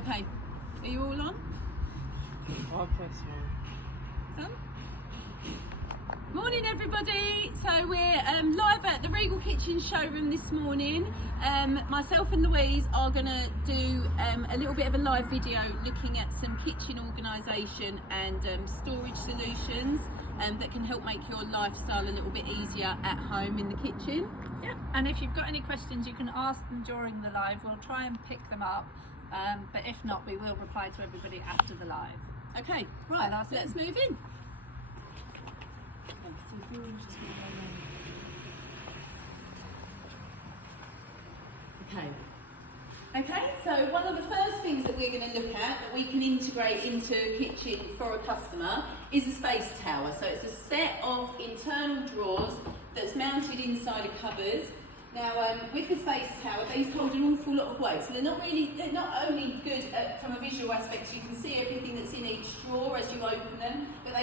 Okay, are you all on? I'll press one. Done? Morning everybody, so we're live at the Regal Kitchen showroom this morning. Myself and Louise are going to do a little bit of a live video looking at some kitchen organisation and storage solutions that can help make your lifestyle a little bit easier at home in the kitchen. Yeah, and if you've got any questions you can ask them during the live. We'll try and pick them up, but if not we will reply to everybody after the live. Okay, right, let's move in. Okay, so one of the first things that we're going to look at that we can integrate into a kitchen for a customer is a space tower. So it's a set of internal drawers that's mounted inside a cupboard. Now, with the space tower, these hold an awful lot of weight. So they're not only good from a visual aspect, so you can see everything that's in each drawer as you open them, but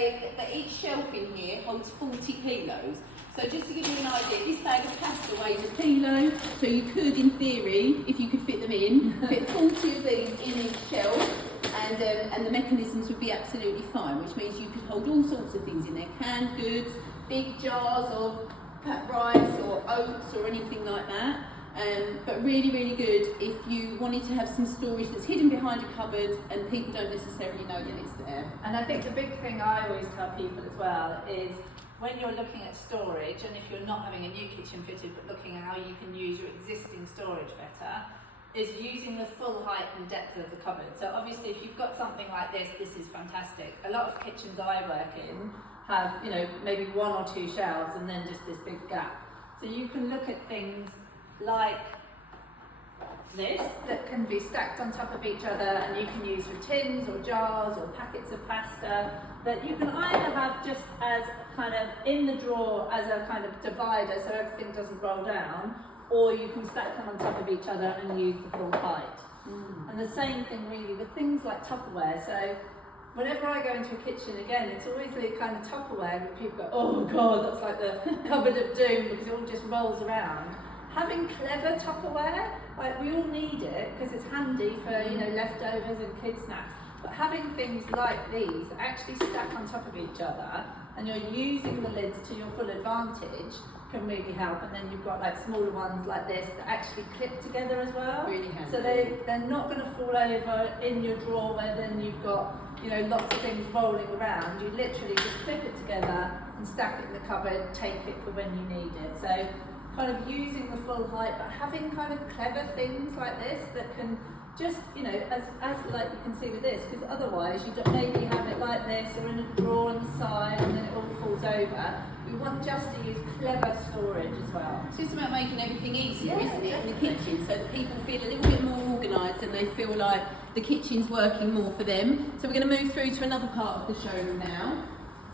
each shelf in here holds 40 kilos. So just to give you an idea, this bag of pasta weighs a kilo, so you could, in theory, if you could fit them in, fit 40 of these in each shelf, and the mechanisms would be absolutely fine, which means you could hold all sorts of things in there, canned goods, big jars of rice or oats or anything like that. But really, really good if you wanted to have some storage that's hidden behind a cupboard and people don't necessarily know that it's there. And I think the big thing I always tell people as well is when you're looking at storage, and if you're not having a new kitchen fitted but looking at how you can use your existing storage better, is using the full height and depth of the cupboard. So obviously if you've got something like this is fantastic. A lot of kitchens I work in have, you know, maybe one or two shelves and then just this big gap. So you can look at things like this that can be stacked on top of each other, and you can use for tins or jars or packets of pasta that you can either have just as kind of in the drawer as a kind of divider so everything doesn't roll down, or you can stack them on top of each other and use the full height. And the same thing really with things like Tupperware. So whenever I go into a kitchen, again, it's always the kind of Tupperware where people go, oh God, that's like the cupboard of doom because it all just rolls around. Having clever Tupperware, like we all need it because it's handy for, you know, leftovers and kid snacks. But having things like these that actually stack on top of each other and you're using the lids to your full advantage can really help. And then you've got like smaller ones like this that actually clip together as well. Really handy. So they're not going to fall over in your drawer where then you've got, you know, lots of things rolling around. You literally just clip it together and stack it in the cupboard, take it for when you need it. So kind of using the full height, but having kind of clever things like this that can just, you know, as like you can see with this, because otherwise you don't maybe have it like this or in a drawer on the side and then it all falls over. We want just to use clever storage as well. It's just about making everything easier, isn't it, in the kitchen, so that people feel a little bit more organised and they feel like the kitchen's working more for them. So we're going to move through to another part of the showroom now.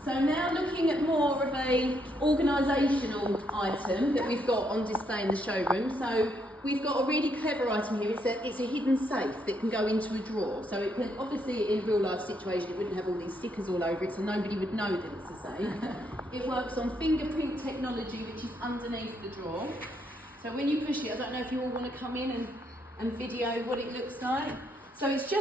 So now looking at more of a organisational item that we've got on display in the showroom. So we've got a really clever item here. It's a hidden safe that can go into a drawer. So it can, obviously in a real life situation it wouldn't have all these stickers all over it, so nobody would know that it's a safe. It works on fingerprint technology, which is underneath the drawer. So when you push it, I don't know if you all want to come in and video what it looks like. So it's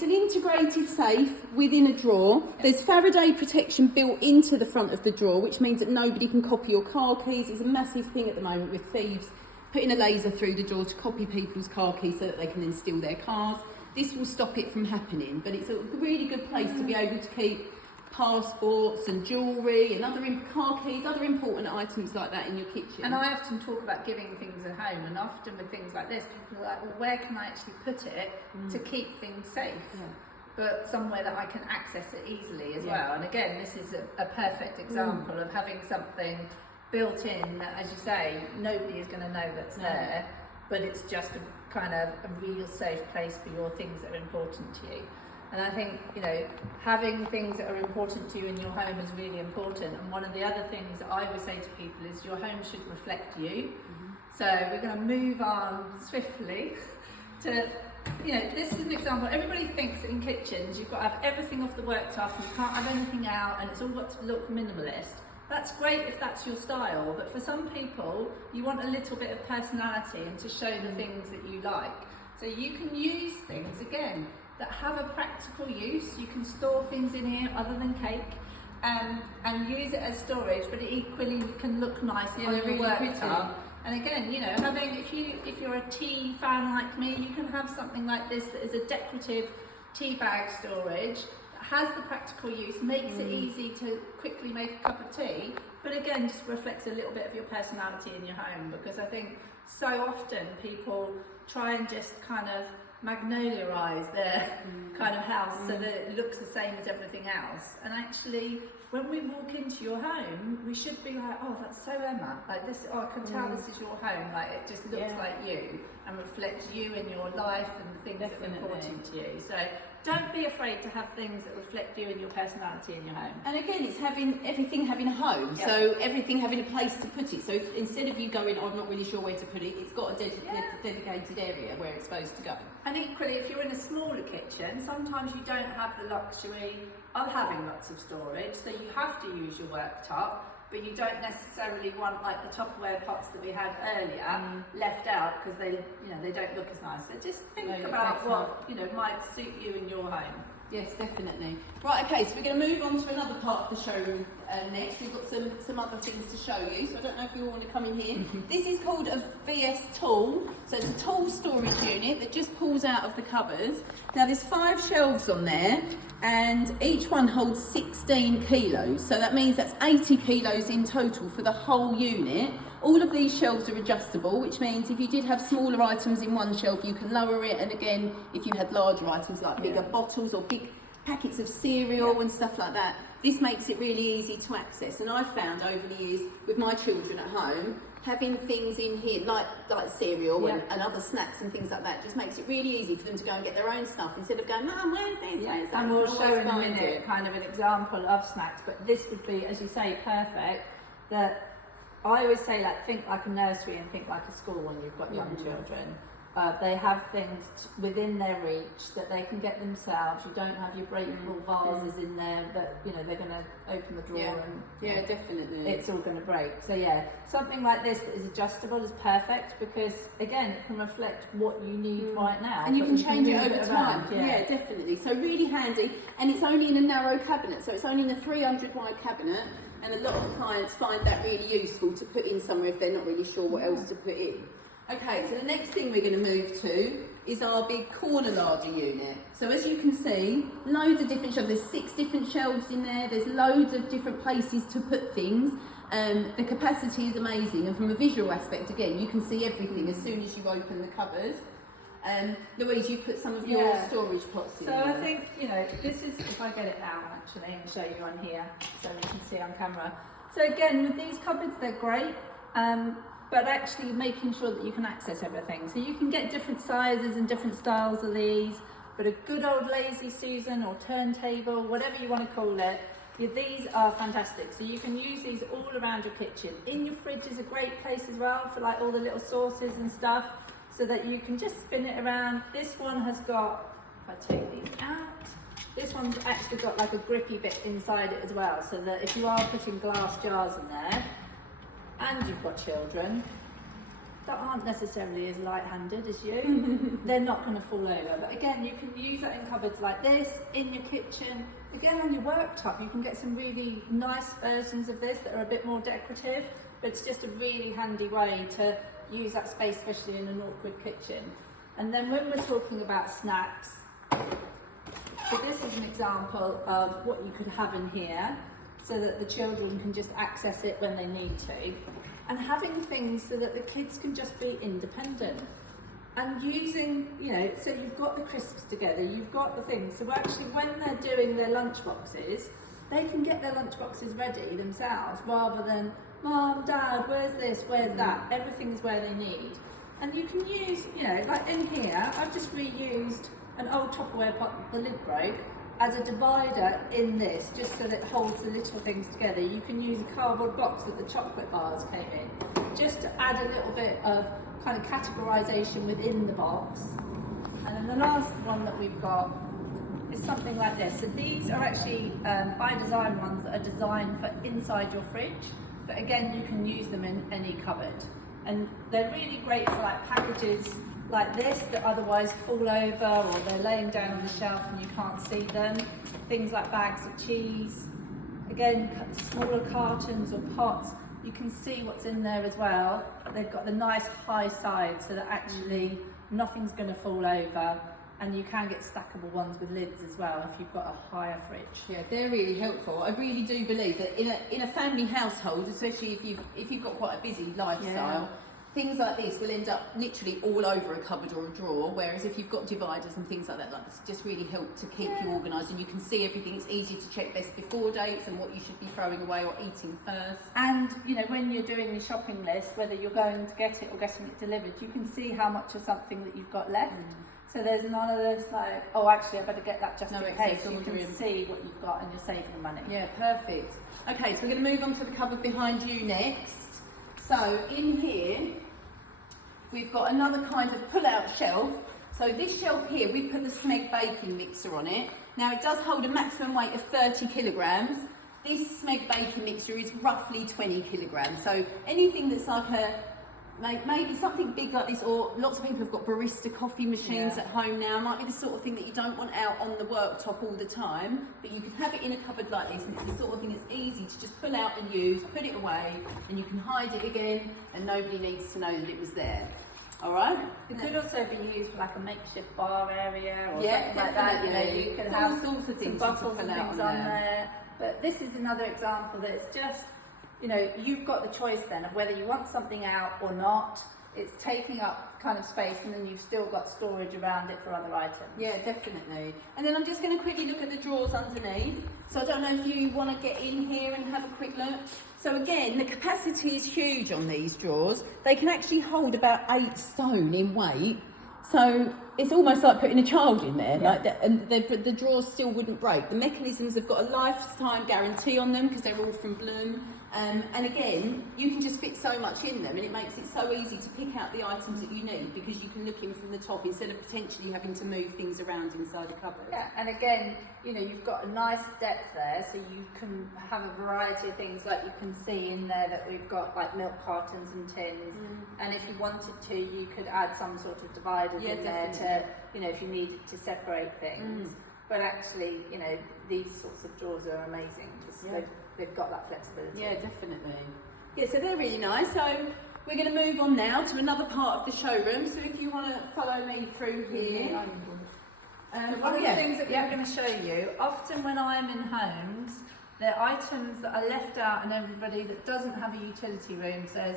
an integrated safe within a drawer. There's Faraday protection built into the front of the drawer, which means that nobody can copy your car keys. It's a massive thing at the moment with thieves putting a laser through the drawer to copy people's car keys so that they can then steal their cars. This will stop it from happening, but it's a really good place to be able to keep passports and jewellery and other car keys, other important items like that in your kitchen. And I often talk about giving things at home, and often with things like this, people are like, well, where can I actually put it to keep things safe? But somewhere that I can access it easily as well. And again, this is a perfect example of having something built in that, as you say, nobody is going to know that's there, but it's just a kind of a real safe place for your things that are important to you. And I think, you know, having things that are important to you in your home is really important. And one of the other things that I always say to people is your home should reflect you. So we're going to move on swiftly to, you know, this is an example. Everybody thinks that in kitchens you've got to have everything off the worktop and you can't have anything out and it's all got to look minimalist. That's great if that's your style, but for some people you want a little bit of personality and to show the things that you like. So you can use things, again, that have a practical use. You can store things in here other than cake, and use it as storage, but it equally can look nice on your really worktop. And again, you know, having, if you're a tea fan like me, you can have something like this that is a decorative tea bag storage that has the practical use, makes it easy to quickly make a cup of tea, but again, just reflects a little bit of your personality in your home, because I think so often people try and just kind of magnoliaise their kind of house so that it looks the same as everything else. And actually, when we walk into your home, we should be like, oh, that's so Emma. Like this, oh, I can tell this is your home. Like it just looks like you and reflects you and your life and the things that are important to you. So don't be afraid to have things that reflect you and your personality in your home. And again, it's having everything having a home, so everything having a place to put it. So instead of you going, oh, I'm not really sure where to put it, it's got a dedicated area where it's supposed to go. And equally, if you're in a smaller kitchen, sometimes you don't have the luxury of having lots of storage, so you have to use your worktop, but you don't necessarily want like the Tupperware pots that we had earlier left out because they, you know, they don't look as nice. So just think about what, you know, might suit you in your home. Yes, definitely. Right, okay, so we're going to move on to another part of the showroom next. We've got some other things to show you, so I don't know if you all want to come in here. This is called a VS tool, so it's a tool storage unit that just pulls out of the cupboards. Now there's 5 shelves on there, and each one holds 16 kilos, so that means that's 80 kilos in total for the whole unit. All of these shelves are adjustable, which means if you did have smaller items in one shelf, you can lower it. And again, if you had larger items like bigger bottles or big packets of cereal and stuff like that, this makes it really easy to access. And I've found over the years with my children at home, having things in here like cereal and other snacks and things like that just makes it really easy for them to go and get their own stuff instead of going, Mum, where's this? Where's that? And we'll show in a minute kind of an example of snacks, but this would be, as you say, perfect. That I always say, like, think like a nursery and think like a school when you've got young children. They have things within their reach that they can get themselves. You don't have your breakable vases in there that, you know, they're going to open the drawer and definitely it's all going to break. So yeah, something like this that is adjustable is perfect because, again, it can reflect what you need right now. And you can change it over time. Around, yeah, definitely. So really handy, and it's only in a narrow cabinet, so it's only in a 300 wide cabinet. And a lot of clients find that really useful to put in somewhere if they're not really sure what else to put in. Okay, so the next thing we're going to move to is our big corner larder unit. So as you can see, loads of different shelves. There's 6 different shelves in there. There's loads of different places to put things. The capacity is amazing, and from a visual aspect, again, you can see everything as soon as you open the cupboard. Louise, you put some of your storage pots in So there. I think, you know, this is, if I get it out actually and show you on here so you can see on camera. So again, with these cupboards, they're great, but actually making sure that you can access everything. So you can get different sizes and different styles of these, but a good old Lazy Susan or turntable, whatever you want to call it, these are fantastic. So you can use these all around your kitchen. In your fridge is a great place as well for like all the little sauces and stuff, so that you can just spin it around. This one has got, if I take these out, this one's actually got like a grippy bit inside it as well, so that if you are putting glass jars in there, and you've got children that aren't necessarily as light-handed as you, they're not going to fall over. But again, you can use that in cupboards like this, in your kitchen. Again, on your worktop, you can get some really nice versions of this that are a bit more decorative, but it's just a really handy way to use that space, especially in an awkward kitchen. And then when we're talking about snacks, so this is an example of what you could have in here so that the children can just access it when they need to. And having things so that the kids can just be independent. And using, you know, so you've got the crisps together, you've got the things. So actually when they're doing their lunch boxes, they can get their lunch boxes ready themselves rather than, Mom, Dad, where's this, where's that? Everything's where they need. And you can use, you know, like in here, I've just reused an old Tupperware pot, the lid broke, as a divider in this, just so that it holds the little things together. You can use a cardboard box that the chocolate bars came in, just to add a little bit of kind of categorisation within the box. And then the last one that we've got is something like this. So these are actually by design ones that are designed for inside your fridge, but again, you can use them in any cupboard. And they're really great for like packages like this that otherwise fall over, or they're laying down on the shelf and you can't see them. Things like bags of cheese. Again, smaller cartons or pots, you can see what's in there as well. They've got the nice high side so that actually nothing's going to fall over. And you can get stackable ones with lids as well if you've got a higher fridge. Yeah, they're really helpful. I really do believe that in a family household, especially if you've got quite a busy lifestyle, things like this will end up literally all over a cupboard or a drawer. Whereas if you've got dividers and things like that, it's just really help to keep you organised, and you can see everything. It's easy to check best before dates and what you should be throwing away or eating first. And you know, when you're doing your shopping list, whether you're going to get it or getting it delivered, you can see how much of something that you've got left. So there's none of this like, oh, actually I better get that just in case. You can see what you've got and you're saving money. Yeah, perfect. Okay, so we're going to move on to the cupboard behind you next. So in here, we've got another kind of pull-out shelf. So this shelf here, we've put the Smeg baking mixer on it. Now it does hold a maximum weight of 30 kilograms. This Smeg baking mixer is roughly 20 kilograms. So anything that's like maybe something big like this, or lots of people have got barista coffee machines at home now, might be the sort of thing that you don't want out on the worktop all the time, but you can have it in a cupboard like this, and it's the sort of thing that's easy to just pull out and use, put it away, and you can hide it again, and nobody needs to know that it was there. Alright? It could also be used for like a makeshift bar area or something definitely. like that. You know, you can have all sorts of things some bottles and things on there. But this is another example that it's just, you know, you've got the choice then of whether you want something out or not. It's taking up kind of space, and then you've still got storage around it for other items. Yeah, definitely. And then I'm just going to quickly look at the drawers underneath. So I don't know if you want to get in here and have a quick look. So again, the capacity is huge on these drawers. They can actually hold about 8 stone in weight. So it's almost like putting a child in there, and the drawers still wouldn't break. The mechanisms have got a lifetime guarantee on them because they're all from Bloom. And again, you can just fit so much in them, and it makes it so easy to pick out the items that you need because you can look in from the top instead of potentially having to move things around inside the cupboard. Yeah, and again, you know, you've got a nice depth there, so you can have a variety of things. Like you can see in there that we've got like milk cartons and tins, and if you wanted to, you could add some sort of dividers in there to, you know, if you needed to separate things. But actually, you know, these sorts of drawers are amazing. They've got that flexibility. Yeah, definitely. Yeah, so they're really nice. So we're going to move on now to another part of the showroom. So if you want to follow me through here. One of the things that we're going to show you, often when I'm in homes, there are items that are left out, and everybody that doesn't have a utility room says,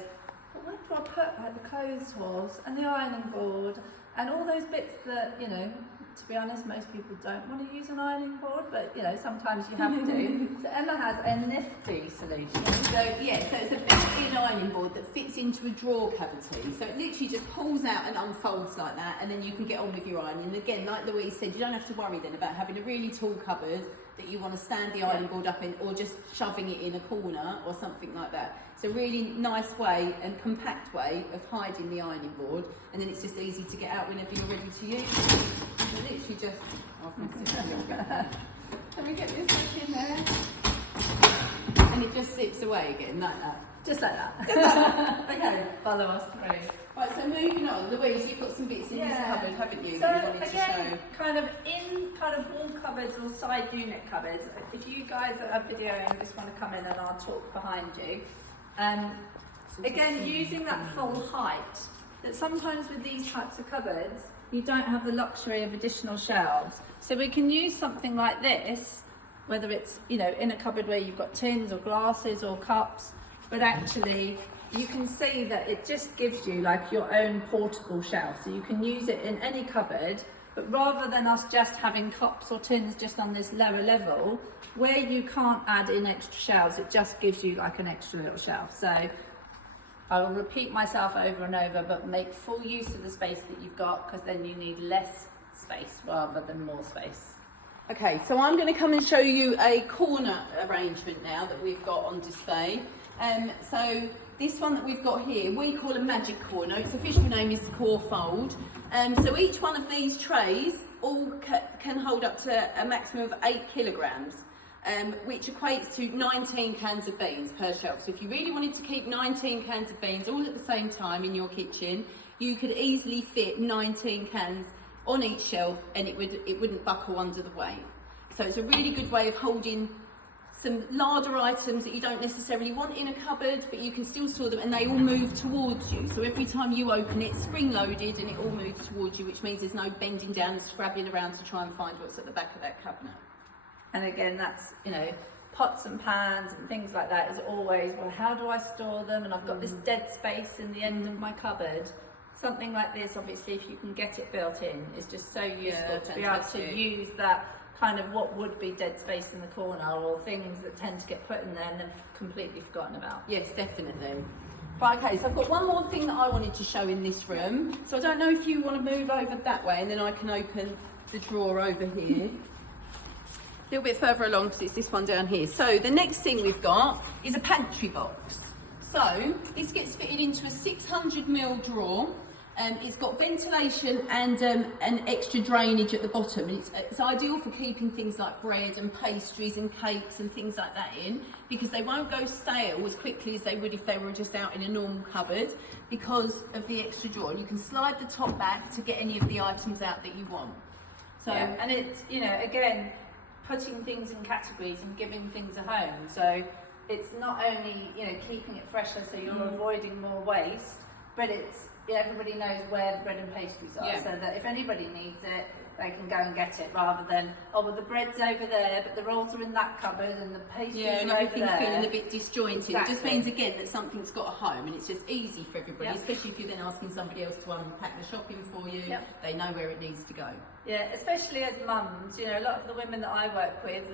but where do I put like the clothes horse and the ironing board and all those bits that, you know, to be honest, most people don't want to use an ironing board, but you know, sometimes you have to. So Emma has a nifty solution. So it's a built-in ironing board that fits into a drawer cavity. So it literally just pulls out and unfolds like that, and then you can get on with your ironing. And again, like Louise said, you don't have to worry then about having a really tall cupboard that you want to stand the ironing board up in, or just shoving it in a corner or something like that. It's a really nice way and compact way of hiding the ironing board, and then it's just easy to get out whenever you're ready to use it. So literally just, can we get this back in there? And it just slips away again, like that. Just like that. Okay, follow us through. Right, so moving on, Louise, you've got some bits in this cupboard, haven't you? So that you wanted again, to show? kind of in kind of wall cupboards or side unit cupboards, if you guys that are videoing just want to come in and I'll talk behind you. Again, using that full height, that sometimes with these types of cupboards, you don't have the luxury of additional shelves. So we can use something like this, whether it's, you know, in a cupboard where you've got tins or glasses or cups, but actually you can see that it just gives you like your own portable shelf. So you can use it in any cupboard, but rather than us just having cups or tins just on this lower level, where you can't add in extra shelves, it just gives you like an extra little shelf. So I will repeat myself over and over, but make full use of the space that you've got, because then you need less space rather than more space. Okay, so I'm going to come and show you a corner arrangement now that we've got on display. So this one that we've got here, we call a magic corner. Its official name is core fold. So each one of these trays all can hold up to a maximum of 8 kilograms. Which equates to 19 cans of beans per shelf. So if you really wanted to keep 19 cans of beans all at the same time in your kitchen, you could easily fit 19 cans on each shelf, and it wouldn't buckle under the weight. So it's a really good way of holding some larger items that you don't necessarily want in a cupboard, but you can still store them, and they all move towards you. So every time you open it, spring loaded, and it all moves towards you, which means there's no bending down and scrabbling around to try and find what's at the back of that cabinet. And again, that's, you know, pots and pans and things like that is always, well, how do I store them? And I've got this dead space in the end of my cupboard. Something like this, obviously, if you can get it built in, is just so useful to be able to use that kind of what would be dead space in the corner, or things that tend to get put in there and then completely forgotten about. Yes, definitely. Right, okay, so I've got one more thing that I wanted to show in this room. So I don't know if you want to move over that way, and then I can open the drawer over here. A little bit further along, because it's this one down here. So the next thing we've got is a pantry box. So this gets fitted into a 600ml drawer. It's got ventilation and an extra drainage at the bottom. And it's ideal for keeping things like bread and pastries and cakes and things like that in, because they won't go stale as quickly as they would if they were just out in a normal cupboard, because of the extra drawer. You can slide the top back to get any of the items out that you want. So, and it's, you know, again, putting things in categories and giving things a home. So it's not only, you know, keeping it fresher so you're avoiding more waste, but it's, everybody knows where the bread and pastries are, so that if anybody needs it, they can go and get it, rather than, oh, well, the bread's over there, but the rolls are in that cupboard and the pastries are over there. And everything's feeling a bit disjointed. Exactly. It just means, again, that something's got a home, and it's just easy for everybody, especially if you're then asking somebody else to unpack the shopping for you. They know where it needs to go. Yeah, especially as mums, you know, a lot of the women that I work with,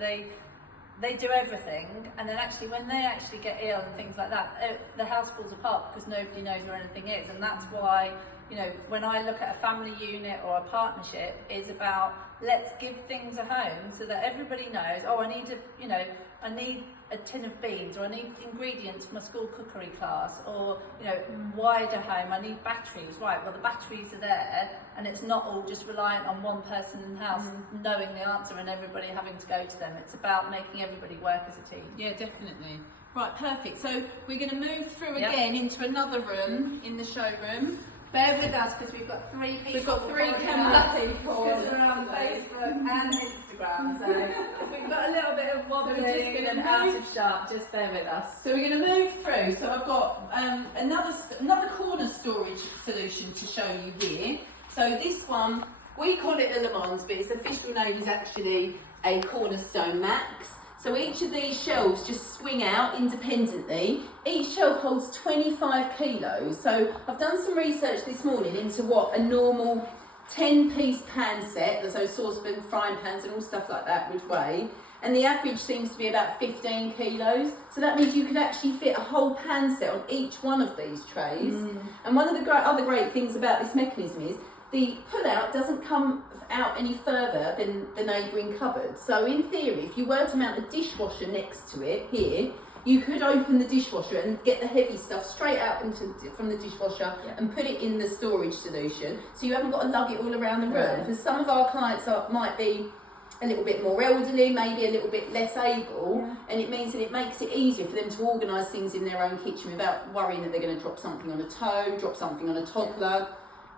they do everything, and then actually when they actually get ill and things like that, the house falls apart because nobody knows where anything is. And that's why, you know, when I look at a family unit or a partnership, is about, let's give things a home so that everybody knows, oh, I need a tin of beans, or I need ingredients for my school cookery class, or, you know, wider home, I need batteries. Right, well, the batteries are there, and it's not all just reliant on one person in the house knowing the answer and everybody having to go to them. It's about making everybody work as a team. Yeah, definitely. Right, perfect. So we're going to move through again into another room in the showroom. Bear with us, because we've got three people. We've got three camera people. Because we're on Facebook and Instagram, so if we've got a little bit of wobbling and out of shot, just bear with us. So we're going to move through. So I've got another corner storage solution to show you here. So this one, we call it a Le Mans, but its official name is actually a Cornerstone Max. So each of these shelves just swing out independently. Each shelf holds 25 kilos. So I've done some research this morning into what a normal 10-piece pan set, so saucepan, frying pans and all stuff like that, would weigh. And the average seems to be about 15 kilos. So that means you could actually fit a whole pan set on each one of these trays. And one of the other great things about this mechanism is the pull-out doesn't come out any further than the neighbouring cupboard. So in theory, if you were to mount a dishwasher next to it here, you could open the dishwasher and get the heavy stuff straight out from the dishwasher and put it in the storage solution, so you haven't got to lug it all around the room. Because some of our clients might be a little bit more elderly, maybe a little bit less able, and it means that it makes it easier for them to organise things in their own kitchen without worrying that they're going to drop something on a toe, drop something on a toddler,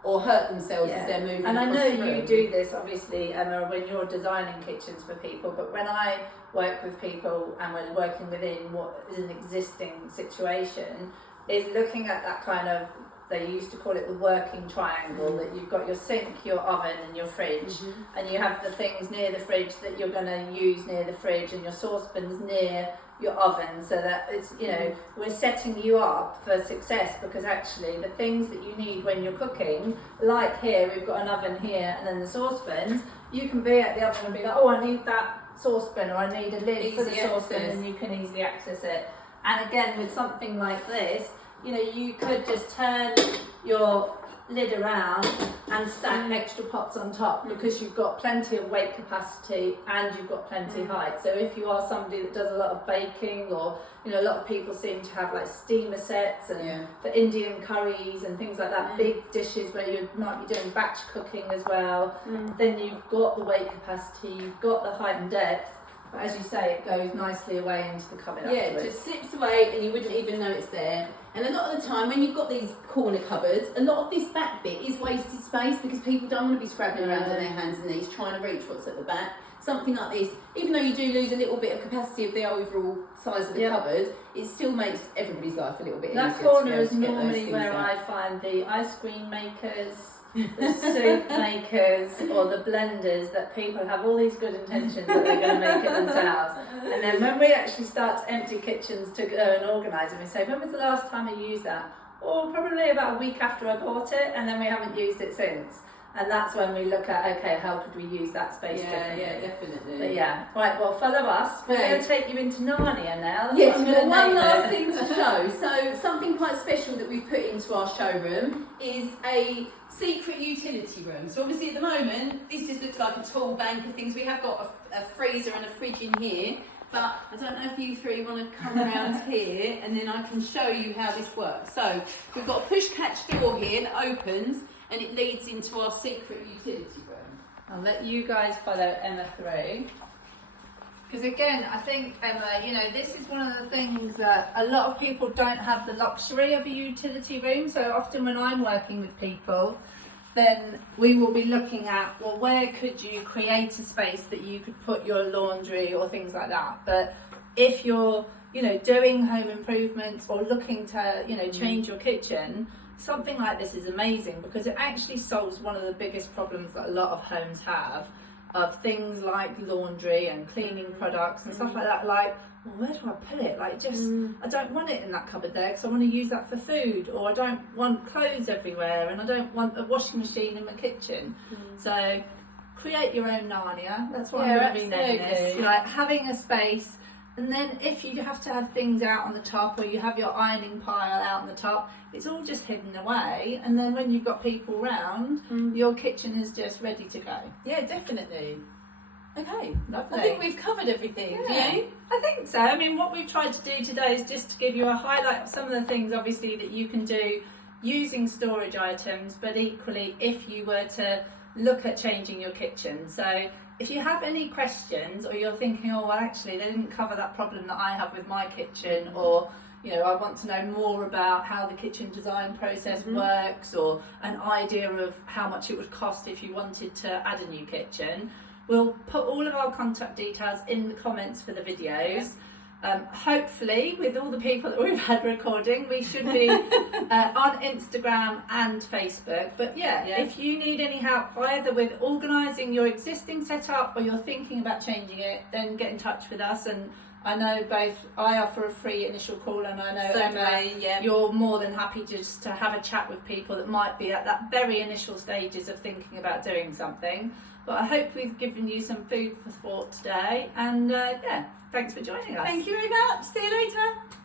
or hurt themselves as they're moving. And I know the room. you do this, obviously, Emma, when you're designing kitchens for people, but when I work with people and we're working within what is an existing situation, is looking at that kind of, they used to call it the working triangle, that you've got your sink, your oven and your fridge, and you have the things near the fridge that you're going to use near the fridge, and your saucepans near your oven, so that it's, you know, we're setting you up for success, because actually the things that you need when you're cooking, like here we've got an oven here and then the saucepans, you can be at the oven and be like, oh, I need that saucepan, or I need a lid for the saucepan, and you can easily access it. And again, with something like this, you know, you could just turn your lid around and stack extra pots on top, because you've got plenty of weight capacity and you've got plenty of height. So if you are somebody that does a lot of baking, or, you know, a lot of people seem to have like steamer sets and for Indian curries and things like that, big dishes where you might be doing batch cooking as well, then you've got the weight capacity, you've got the height and depth. But as you say, it goes nicely away into the cupboard afterwards. It just slips away and you wouldn't even know it's there. And a lot of the time when you've got these corner cupboards, a lot of this back bit is wasted space because people don't want to be scrabbling around on their hands and knees trying to reach what's at the back. Something like this, even though you do lose a little bit of capacity of the overall size of the cupboard, it still makes everybody's life a little bit easier. That corner is normally where I find the ice cream makers, the soup makers, or the blenders that people have all these good intentions that they're going to make it themselves. And then when we actually start to empty kitchens to go and organise them, we say, when was the last time I used that? Or probably about a week after I bought it, and then we haven't used it since. And that's when we look at, okay, how could we use that space differently? Yeah, definitely. But yeah, right, well, follow us. We're going to take you into Narnia now. That's Yes, what we've I'm got gonna one name last it. thing to show. So something quite special that we've put into our showroom is a secret utility room. So obviously at the moment, this just looks like a tall bank of things. We have got a freezer and a fridge in here, but I don't know if you three want to come around here and then I can show you how this works. So we've got a push catch door here that opens and it leads into our secret utility room. I'll let you guys follow Emma through. Because again, I think, Emma, you know, this is one of the things that a lot of people don't have the luxury of a utility room. So often when I'm working with people, then we will be looking at, well, where could you create a space that you could put your laundry or things like that. But if you're, you know, doing home improvements or looking to, you know, change your kitchen, something like this is amazing because it actually solves one of the biggest problems that a lot of homes have, of things like laundry and cleaning products and stuff like that. Like, well, where do I put it? Like, just I don't want it in that cupboard there because I want to use that for food, or I don't want clothes everywhere, and I don't want a washing machine in my kitchen. So create your own Narnia. That's what I'm going to be naming this. Like having a space. And then if you have to have things out on the top, or you have your ironing pile out on the top, it's all just hidden away. And then when you've got people round, your kitchen is just ready to go. Yeah, definitely. Okay, Lovely. I think we've covered everything. Yeah. Do you? I think so. I mean, what we've tried to do today is just to give you a highlight of some of the things, obviously, that you can do using storage items, but equally if you were to look at changing your kitchen. So if you have any questions, or you're thinking, oh, well, actually, they didn't cover that problem that I have with my kitchen, or, you know, I want to know more about how the kitchen design process works, or an idea of how much it would cost if you wanted to add a new kitchen, we'll put all of our contact details in the comments for the videos. Hopefully, with all the people that we've had recording, we should be on Instagram and Facebook. But yeah, if you need any help either with organising your existing setup or you're thinking about changing it, then get in touch with us. And I know both I offer a free initial call, and I know Emma, you're more than happy just to have a chat with people that might be at that very initial stages of thinking about doing something. But I hope we've given you some food for thought today, and yeah, thanks for joining us. Thank you very much. See you later.